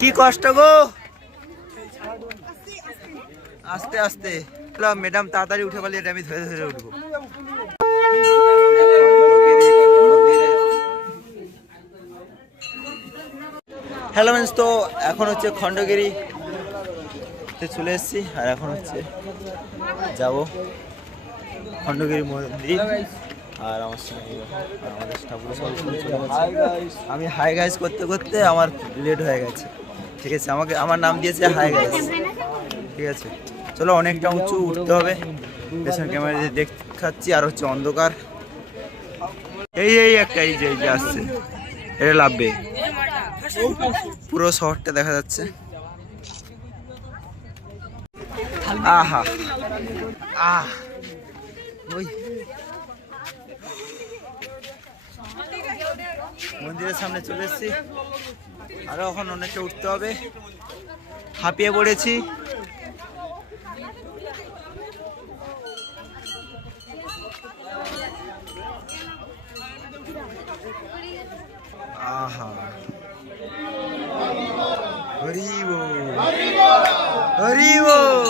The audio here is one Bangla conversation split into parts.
কি কষ্ট গো, আস্তে আস্তে। ম্যাডাম তাড়াতাড়ি উঠে পারলে আমি ধরে ধরে উঠবো। হ্যালো ফ্রেন্ডস, তো এখন হচ্ছে খণ্ডগিরিতে চলে এসেছি। আর এখন হচ্ছে যাব খণ্ডগিরি মন্দির। আর আমার সঙ্গে আমাদের স্টাফগুলো সব চলে গেছে। আমি হাই গাইজ করতে করতে আমার লেট হয়ে গেছে। ঠিক আছে, আমার নাম দিয়েছে হাই গাইজ। ঠিক আছে, চলো। অনেকটা উঁচু উঠতে হবে, পেছন ক্যামেরা দিয়ে দেখাচ্ছি। আর হচ্ছে অন্ধকার। এই একটা এই যে আসছে, এটা লাভবে। পুরো শহরটা দেখা যাচ্ছে। আহা ওই মন্দিরের সামনে চলে এসেছি। আরো এখন অনেকটা উঠতে হবে, হাঁপিয়ে পড়েছি। আহা হরি বল, হরি বল।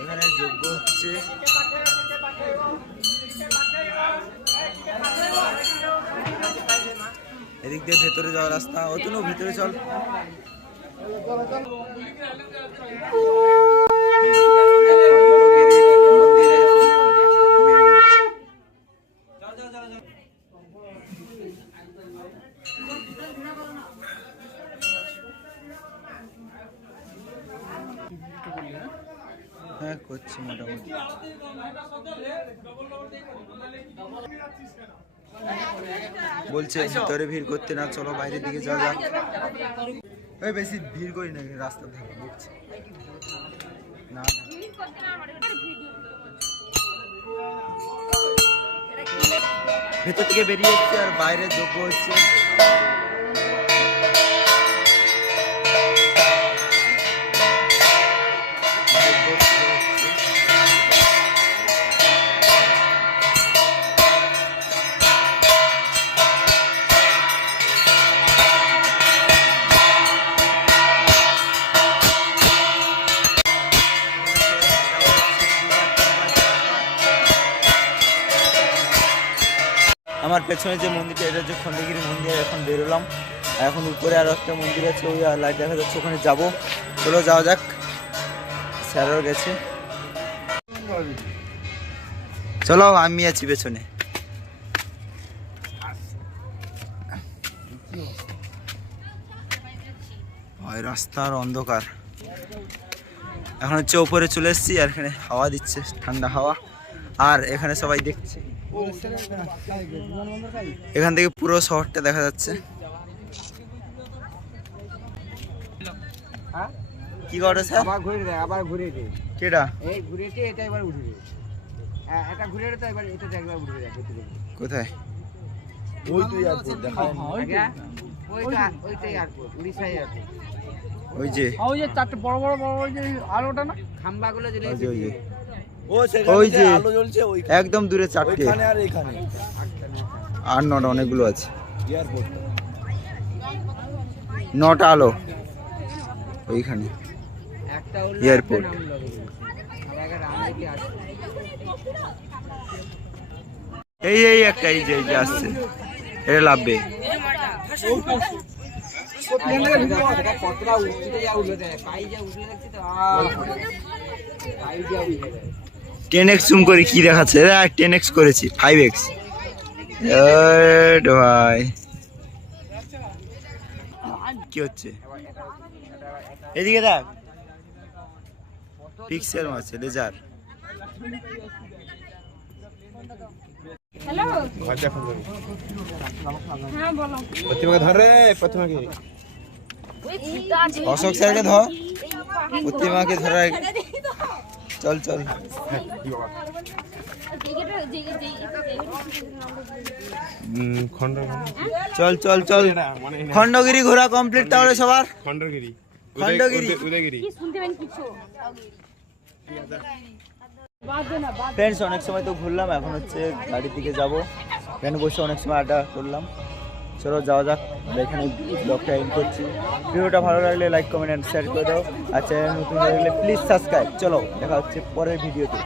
এখানে যজ্ঞ হচ্ছে। এদিক দিয়ে ভেতরে যাওয়ার রাস্তা। অতনু ভেতরে চল। হ্যাঁ করছি মোটামুটি। বলছে ভিতরে ভিড় করতে না, চলো বাইরের দিকে যাওয়া যাক। বেশি ভিড় করি না, রাস্তা ধারে দেখছি না। ভেতর থেকে বেরিয়ে যাচ্ছে আর বাইরে যজ্ঞ হচ্ছে। আমার পেছনে যে মন্দিরটা, এটা হচ্ছে খণ্ডগিরি মন্দির। এখন বেরোলাম, এখন উপরে আরো একটা মন্দির আছে, ওই লাইট দেখা যাচ্ছে, ওখানে যাবো। চলো যাওয়া যাক। স্যারও গেছে, চলো। আমি আছি পেছনে। রাস্তার অন্ধকার। এখন হচ্ছে উপরে চলে এসেছি, আর এখানে হাওয়া দিচ্ছে, ঠান্ডা হাওয়া। আর এখানে সবাই দেখছে, এখান থেকে পুরো শহরটা দেখা যাচ্ছে। কি করে স্যার? আবার ঘুরে দে, আবার ঘুরে দে। কেডা? এই ঘুরেছে, এটা এবার উঠে দে। এটা ঘুরে দে, তো এবার এটা একবার উঠে দে। কোথায়? ওই তো এয়ারপোর্ট দেখা যায়। ওইটা এয়ারপোর্ট, উড়িষ্যা এয়ারপোর্ট। ওই যে চারটে বড় বড় ওই যে আলোটা না, খাম্বাগুলো জ্বলে আছে। ওই যে আলো জ্বলছে, ওই একদম দূরে চারটে। এখানে আর এখানে আর নটা অনেকগুলো আছে। এয়ারপোর্ট 9টা আলো ওইখানে। একটা হলো এয়ারপোর্ট। এই একটা এই যে আসছে, এটা লাভবে। টেন এক্স জুম করে কি দেখাচ্ছে? 10x করেছি, 5x। ভাই কি হচ্ছে? এদিকে দেখ, পিক্সেল আছে, লেজার। হ্যালো, হ্যাঁ বলো। প্রতিমাকে ধরে, প্রতিমাকে অশোক স্যারকে ধর, প্রতিমাকে ধরার চল চল চল চল চল খণ্ডগিরি ঘোরা কমপ্লিট তাহলে সবার। খণ্ডগিরি খণ্ডগিরি উদয়গিরি ফ্রেন্ডস অনেক সময় তো ঘুরলাম, এখন হচ্ছে গাড়ির দিকে যাবো। এখানে বসে অনেক সময় আড্ডা করলাম, চলো যাওয়া যাক। আমরা এখানে ব্লগটা এন্ড করছি। ভিডিওটা ভালো লাগলে লাইক কমেন্ট অ্যান্ড শেয়ার করে দাও, আর চ্যানেল নতুন হয়ে গেলে প্লিজ সাবস্ক্রাইব। চলো দেখা হচ্ছে পরের ভিডিওতে।